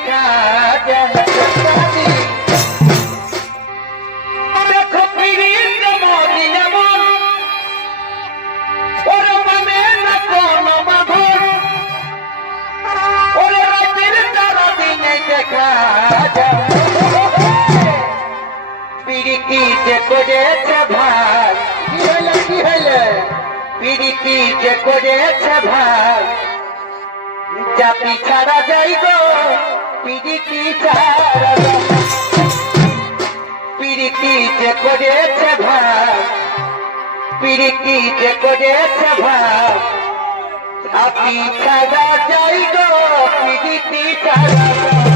দেখা যায় দেখো পিড়িত মনি যেমন ওরে মানে না কোনো বাঁধন ওরে রাতের তারা দিনে দেখা যায় পিড়িতি যে করেছে ভাই কি হইলে পিড়িতি যে করেছে ভাই জাতি ছাড়া যাই গো পিড়িতি ছাড়া পিড়িতি যে করেছে ভাই পিড়িতি যে করেছে ভাই জাতি ছাড়া যাই গো পিড়িতি ছাড়া